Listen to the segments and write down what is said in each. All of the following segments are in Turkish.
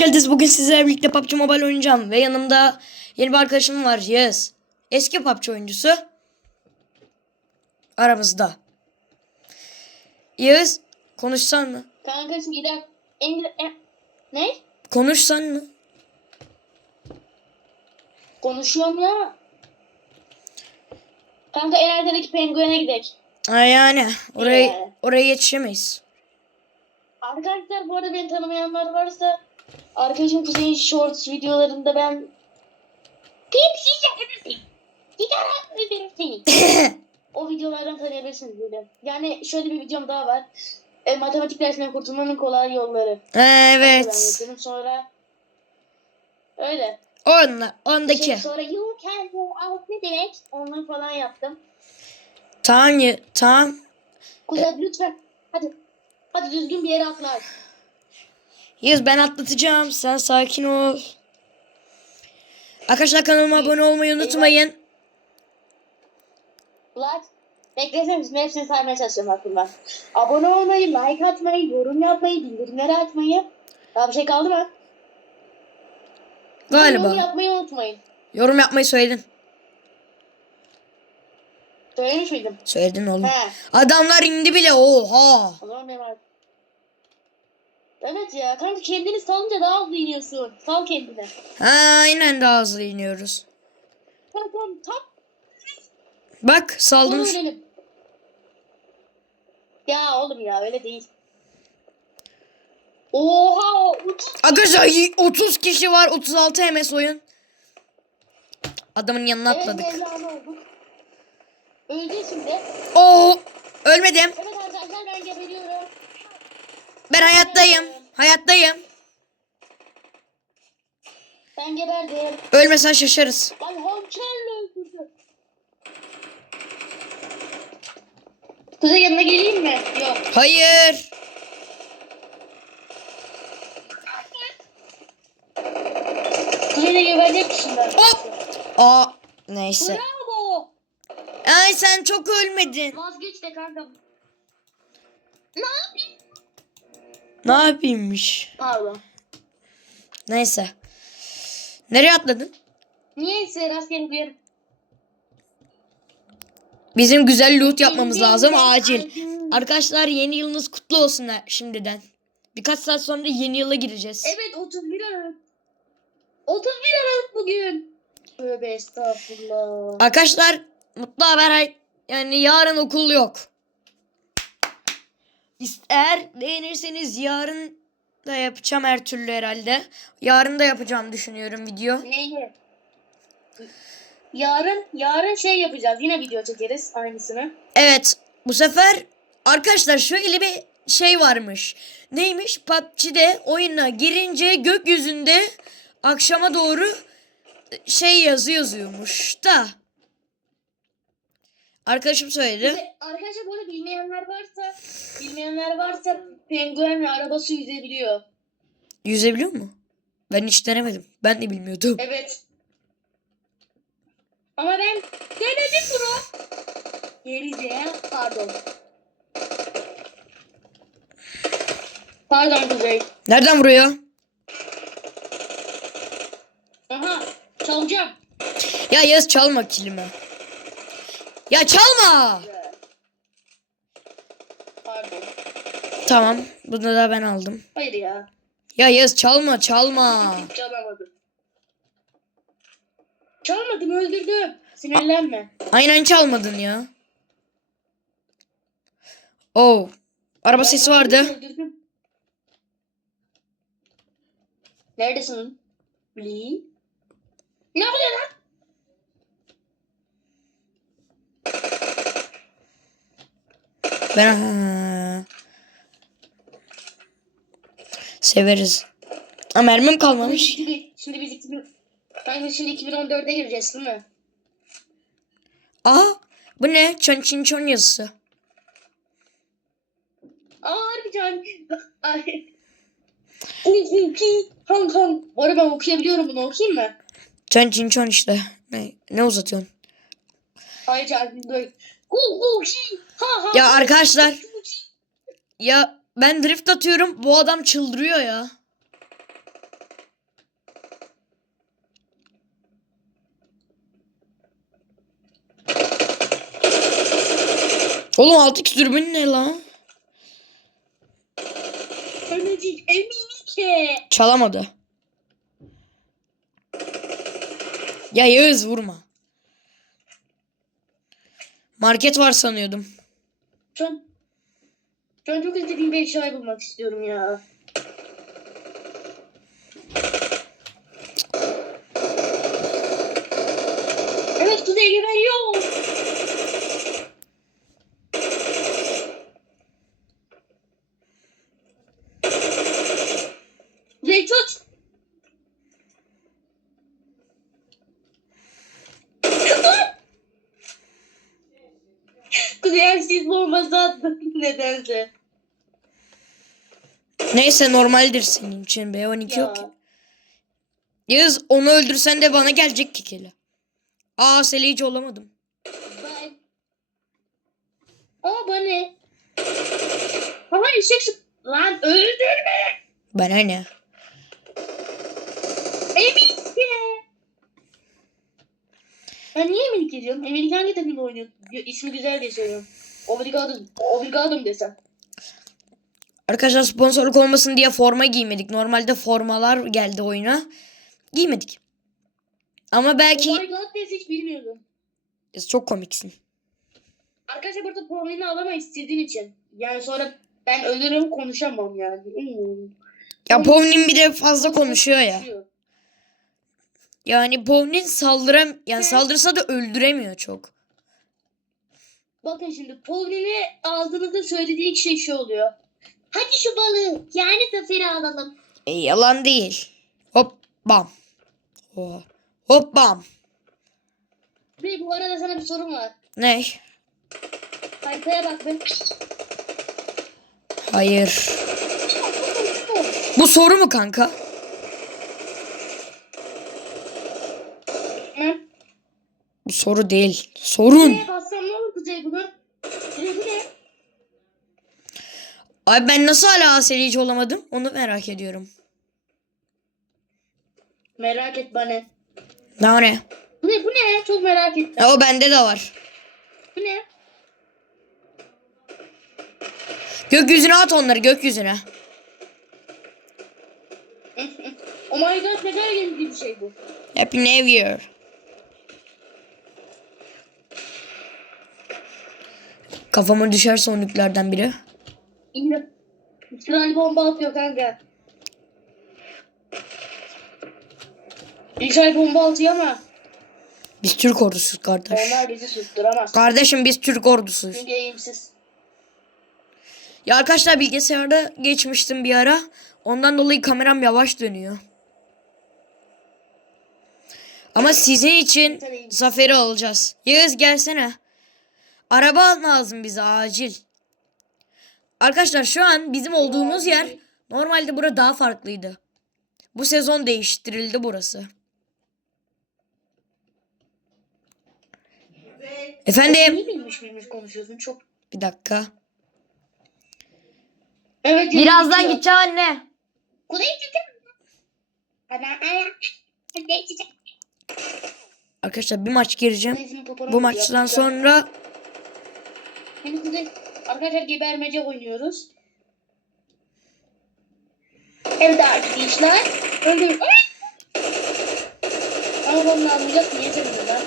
geldiniz. Bugün sizlerle birlikte PUBG Mobile oynayacağım. Ve yanımda yeni bir arkadaşım var. Yağız. Eski PUBG oyuncusu. Aramızda. Yağız konuşsan mı? Kanka şimdi gidelim. En, en, ne? Konuşsan mı? Konuşuyorum ya. Kanka en arkadaki penguene gidelim. Ha yani oraya Ee. oraya yetişemeyiz. Arkadaşlar bu arada beni tanımayanlar varsa arkadaşım Kuzey'in shorts videolarında ben Pepsi yapabilirsin. Öldürürsün. o videolardan tanıyabilirsiniz böyle. Yani şöyle bir videom daha var. E, matematik dersinden kurtulmanın kolay yolları. Ben evet. yapıyorum. Sonra öyle. Onunla, ondaki. Şey, sonra you can go out ne demek? Onları falan yaptım. Tamam tamam. Kuzey lütfen. Hadi. Hadi düzgün bir yere atla. Yağız ben atlatacağım. Sen sakin ol. Arkadaşlar kanalıma abone olmayı unutmayın. Like. Beklesene şimdi hepsini saymaya çalışıyorum aklımdan. Abone olmayı, like atmayı, yorum yapmayı, bildirimleri açmayı. Daha bir şey kaldı mı? Yorum Galiba. yapmayı unutmayın. Yorum yapmayı söyledin. Söylemiş miydim? Söyledin oğlum. He. Adamlar indi bile. Oha. O zaman benim artık. Evet ya kanka kendini salınca daha hızlı iniyorsun. Sal kendini. Ha, aynen daha hızlı iniyoruz. Tamam tamam tam Bak saldım. Ölelim. Ya oğlum ya öyle değil. Oha! uçuk. Arkadaşlar y- 30 kişi var. 36 MS oyun. Adamın yanına Evet atladık. Öldü şimdi. Oo! Ölmedim. Evet arkadaşlar ben geberiyorum. Ben hayattayım. Hayattayım. Ben geberdim. Ölmesen şaşarız. Lan hançerle öldürdü. Kuzey yanına geleyim mi? Yok. Hayır. Kuzey'le geberecek misin ben? Hop. Aa neyse. Bravo. Ay sen çok ölmedin. Vazgeç de kanka. Ne yapayım? Ne yapayımmış? Pardon. Neyse. Nereye atladın? Niyeyse rastgele bir yer. Bizim güzel loot yapmamız lazım acil. Arkadaşlar yeni yılınız kutlu olsun şimdiden. Birkaç saat sonra yeni yıla gireceğiz. Evet 31 Aralık. 31 Aralık bugün. Tövbe estağfurullah. Arkadaşlar mutlu haber yani yarın okul yok. Eğer beğenirseniz yarın da yapacağım her türlü herhalde. Yarın da yapacağım düşünüyorum video. Neyi? Yarın, yarın şey yapacağız. Yine video çekeriz aynısını. Evet bu sefer arkadaşlar şöyle bir şey varmış. Neymiş? PUBG'de oyuna girince gökyüzünde akşama doğru şey yazı yazıyormuş da. Arkadaşım söyledi. Arkadaşlar bu arada bilmeyenler varsa, bilmeyenler varsa penguenle arabası yüzebiliyor. Yüzebiliyor mu? Ben hiç denemedim. Ben de bilmiyordum. Evet. Ama ben denedim bunu. Gerize, pardon. Pardon Kuzey. Nereden vuruyor? Aha, çalacağım. Ya Yaz çalma kilimi. Ya çalma. Pardon. Tamam. Bunu da ben aldım. Hayır ya. Ya Yaz çalma çalma. Çalamadım. Çalmadım öldürdüm. Sinirlenme. Aynen çalmadın ya. Oh. Araba sesi vardı. Öldürdüm. Neredesin? Lee? Ne oluyor lan? Ben Ha. severiz. Ama mermim kalmamış. Şimdi, şimdi biz 2000, Kanka şimdi 2014'e gireceğiz değil mi? Aa bu ne? Çon çin çon yazısı. Aa harbiden. Ay. Hang hang. Bu arada ben okuyabiliyorum bunu okuyayım mı? Çon çin çon işte. Ne, ne uzatıyorsun? Ayrıca böyle. Hu hu hi ya arkadaşlar. Ya ben drift atıyorum. Bu adam çıldırıyor ya. Oğlum 6x dürbün ne lan? Ölecek eminim ki. Çalamadı. Ya Yağız vurma. Market var sanıyordum. Şu an, şu an çok istediğim bir eşyayı bulmak istiyorum ya. Evet Kuzey geberiyor. Kuzey tut. Kuzey her şey bombası nedense. Neyse normaldir senin için. B12 yok. ki. Ya. Yağız onu öldürsen de bana gelecek kekeli. Aa seleyici olamadım. Bye. Aa bana ne? Ama eşek şu... Lan öldürme! Bana ne? Emin ki. Ben niye Eminlik ediyorum? Eminlik hangi takımda oynuyor? Yo, İsmi güzel diye söylüyorum. Obrigadum. Obrigadum desem. Arkadaşlar sponsorluk olmasın diye forma giymedik. Normalde formalar geldi oyuna. Giymedik. Ama belki god dese hiç bilmiyordum. Çok komiksin. Arkadaşlar burada problemi alamayız istediğin için. Yani sonra ben ölürüm konuşamam yani. Hmm. Ya Povnin bir de fazla konuşuyor ya. Yani Povnin saldıram yani saldırsa da öldüremiyor çok. Bakın şimdi Pauline'i aldığınızda söylediği şey şu oluyor. Hadi şu balığı yani zaferi alalım. E, yalan değil. Hop bam. Oh. Hop bam. Ve bu arada sana bir sorum var. Ne? Haritaya bak be. Hayır. Bu soru mu kanka? Hı? Bu soru değil. Sorun. Neye bassam ne olur Kuzey bunu? Ne? Ay ben nasıl hala aselici olamadım? Onu merak ediyorum. Merak et bana. Ne o ne? Bu ne bu ne? Çok merak ettim. Ya o bende de var. Bu ne? Gökyüzüne at onları gökyüzüne. oh my god ne kadar ilginç bir şey bu. Happy New Year. Kafama düşerse o nükleerden biri. İyi. İsrail bomba atıyor kanka. İsrail bomba atıyor ama Biz Türk ordusuyuz kardeş. onlar bizi susturamaz. Kardeşim biz Türk ordusuyuz. Çünkü eğimsiz. Ya arkadaşlar bilgisayarda geçmiştim bir ara. Ondan dolayı kameram yavaş dönüyor. Ama sizin için zaferi alacağız. Yağız gelsene. Araba lazım bize acil. Arkadaşlar şu an bizim olduğumuz yer normalde bura daha farklıydı. Bu sezon değiştirildi burası. Efendim? Niye bilmiş bilmiş konuşuyorsun çok. Bir dakika. Evet. Birazdan gidiyor. gideceğim anne. Kuzey. Arkadaşlar bir maç gireceğim. Bu maçtan sonra Şimdi Kuzey. Arkadaşlar gebermece oynuyoruz. Evet arkadaşlar. Öldür. Ay! Ama bunu anlayacak niye sevmiyorlar?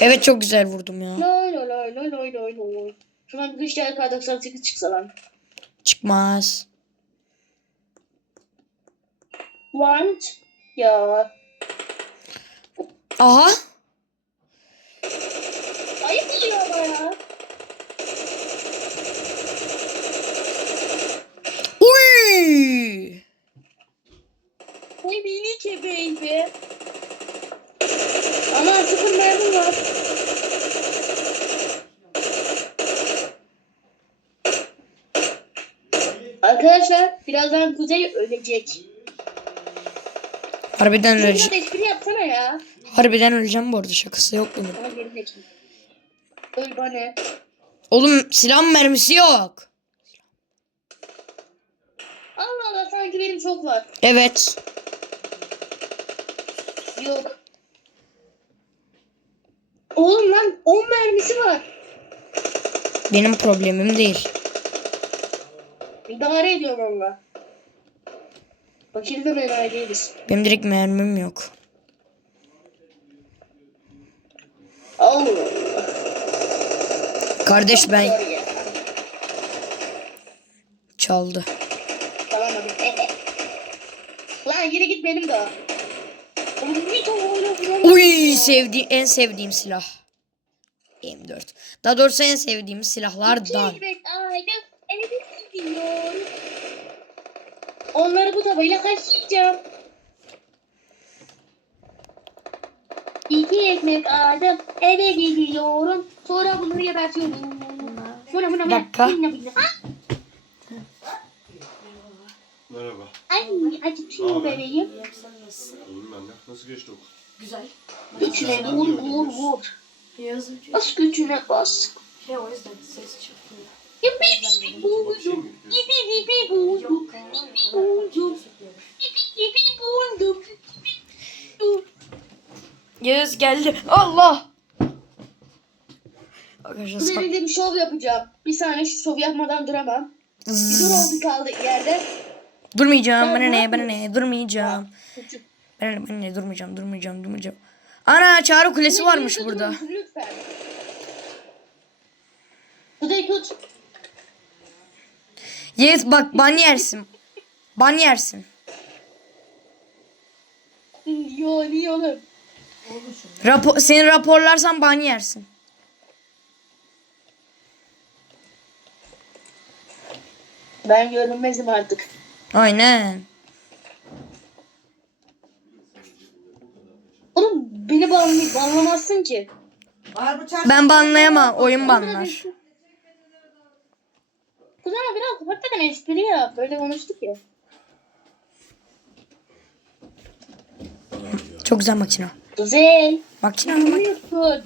evet çok güzel vurdum ya. Loy loy loy loy loy loy loy. Şuradan bir güç gel K98 çıksa lan. Çıkmaz. Want. Ya. Aha. Ayıp oluyor ama ya. Uy. Ne bileyim ki baby. Ama sıfır mermi var. Arkadaşlar birazdan Kuzey ölecek. Harbiden öleceğim. espri yapsana ya. Harbiden öleceğim bu arada şakası yok bunun. Ama geri zekalı. Öl bana. Oğlum silah mermisi yok. Allah Allah sanki benim çok var. Evet. Yok. Oğlum lan 10 mermisi var. Benim problemim değil. İdare ediyorum valla. Fakir de merak değiliz. Benim direkt mermim yok. Allah. Kardeş ben çaldı. Tamam hadi. Lan geri git benim de. Uy sevdiğim en sevdiğim silah. M4. Daha doğrusu en sevdiğim silahlardan. Çekmek aydın eve gidiyor. Onları bu tavayla kaşıyacağım. İki ekmek aldım eve gidiyorum. Sonra bunları gebertiyorum. Buna buna buna. Dakika. Merhaba. Ay acıtıyor bebeğim. İyiyim ben de. Nasıl geçti okul? Güzel. Güçüne vur vur vur. Bas gücüne bas. şey o yüzden ses çıktı. Yipi buldum. Yipi yipi buldum. Yipi buldum. Yipi yipi buldum. Yağız geldi. Allah. Arkadaşlar evinde bir şov yapacağım. Bir saniye şu şov yapmadan duramam. Bir dur oldu kaldı yerde. Durmayacağım. Ben Bana ne? Bana ne? Durmayacağım. Çocuk. Bana ne? Durmayacağım. Durmayacağım. Durmayacağım. Ana çağrı kulesi varmış burada. Lütfen. Kuzey tut. Yağız bak ban yersin. Ban yersin. Yo niye oğlum? Rapo seni raporlarsam ban yersin. Ben görünmezim artık. Aynen. Oğlum beni banlay banlamazsın ki. Ben banlayamam. Oyun banlar. Kuzey ama biraz hakikaten espri ya. Böyle konuştuk ya. Çok güzel makina. Kuzey. Makina mak- yapıyorsun?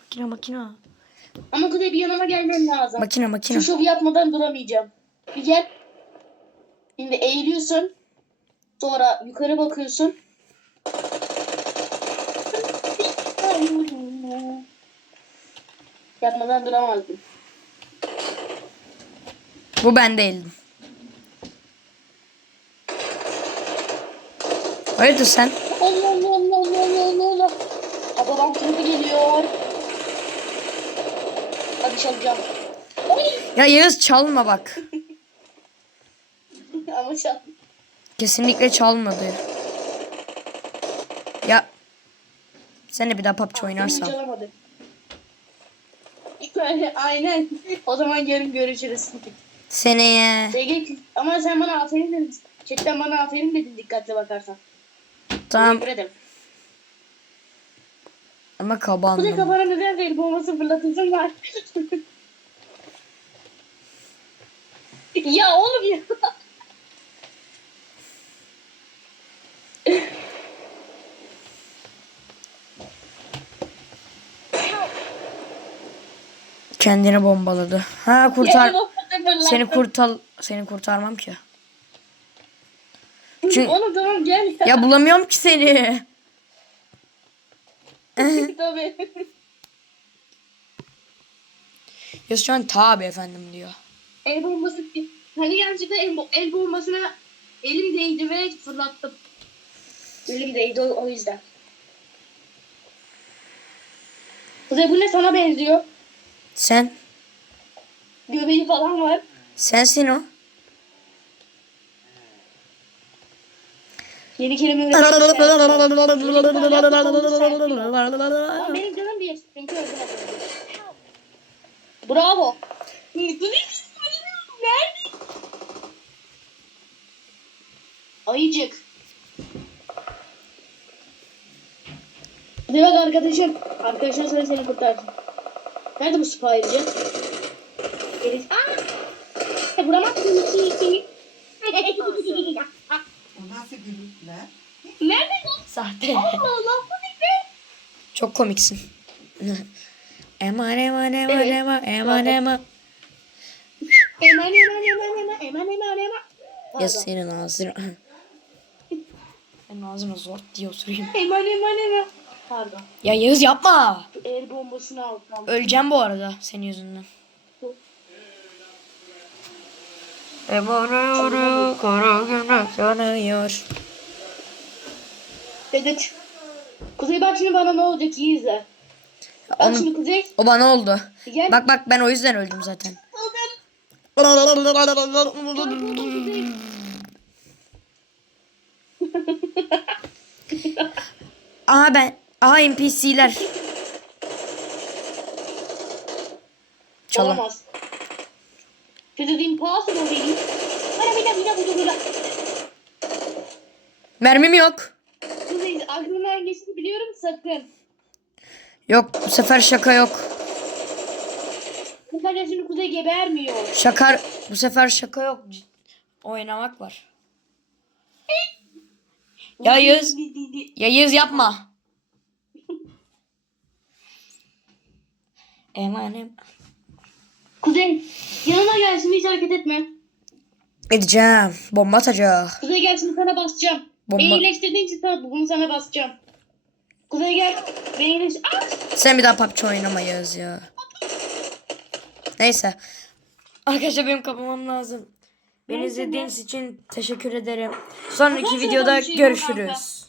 makina makina. Ama Kuzey bir yanıma gelmen lazım. Makina makina. Şu şovu yapmadan duramayacağım. Bir gel. Şimdi eğiliyorsun. Sonra yukarı bakıyorsun. Yapmadan duramazdım. Bu ben değildim. Hayırdır sen? Allah Allah Allah Allah Allah Allah babam tırtı geliyor. Hadi çalacağım. Oy! Ya Yağız çalma bak. Ama çal. Kesinlikle çalmadı. Ya sen de bir daha PUBG oynarsan. Çalamadı. Aynen. O zaman yarın görüşürüz. Seneye. SG ama sen bana aferin dedin. Chatten bana aferin dedin dikkatli bakarsan. Tamam Teşekkür ederim. ama Bu da kabandım. kafana neden değil bombası fırlatıcım var. ya oğlum ya. Kendini bombaladı. Ha kurtar. Ya, bombası fırlattı. Seni kurtar seni kurtarmam ki. Çünkü Oğlum tamam gel ya. bulamıyorum ki seni. Tabii. Ya şu an tabi efendim diyor. El bombası. Hani gerçekten el, el bombasına elim değdi ve fırlattım. Elim değdi o, o yüzden. Kuzey bu ne sana benziyor. Sen Göbeği falan var. sensin o. Yeni kelime benim canım bir. Bravo. Ayıcık. Bak arkadaşım. Arkadaşın sana seni kurtarsın. Nerede bu spy ayıcı? Gerisi. Aaa! Vuramazsın iki iki. O nasıl gülükler? Nerede bu? Sahte. Allah Allah bu ne? Çok komiksin. Eman eman eman Evet. eman eman eman. Eman eman eman eman eman eman eman. Ya senin ağzını. Senin ağzına zor diye oturayım. Eman eman eman. Pardon. Ya Yağız yapma. El bombasını alsam. Öleceğim bu arada senin yüzünden. Emanuel kara güneş yanıyor. Evet. Kuzey bak şimdi bana ne olacak iyi izle. Bak Onun- şimdi Kuzey. O bana oldu. Gel. Bak bak ben o yüzden öldüm zaten. Aha ben. Aha NPC'ler. Çalın. This is impossible baby. Bana bir daha bir daha bir daha. Mermim yok. Kuzey aklımdan geçti biliyorum sakın. Yok bu sefer şaka yok. Kızlar şimdi Kuzey gebermiyor. Şaka bu sefer şaka yok. Cid- Oynamak var. Ya Yağız. Ya Yağız yapma. Emanem. Kuzey yanına gel şimdi hiç hareket etme. Edeceğim. Bomba atacak. Kuzey gel şimdi sana basacağım. Bomba- Beni iyileştirdiğin için sana, bunu sana basacağım. Kuzey gel. Beni iyileştir. Sen bir daha PUBG oynama Yağız ya. Neyse. Arkadaşlar benim kapamam lazım. Beni izlediğiniz için teşekkür ederim. Sonraki videoda şey görüşürüz.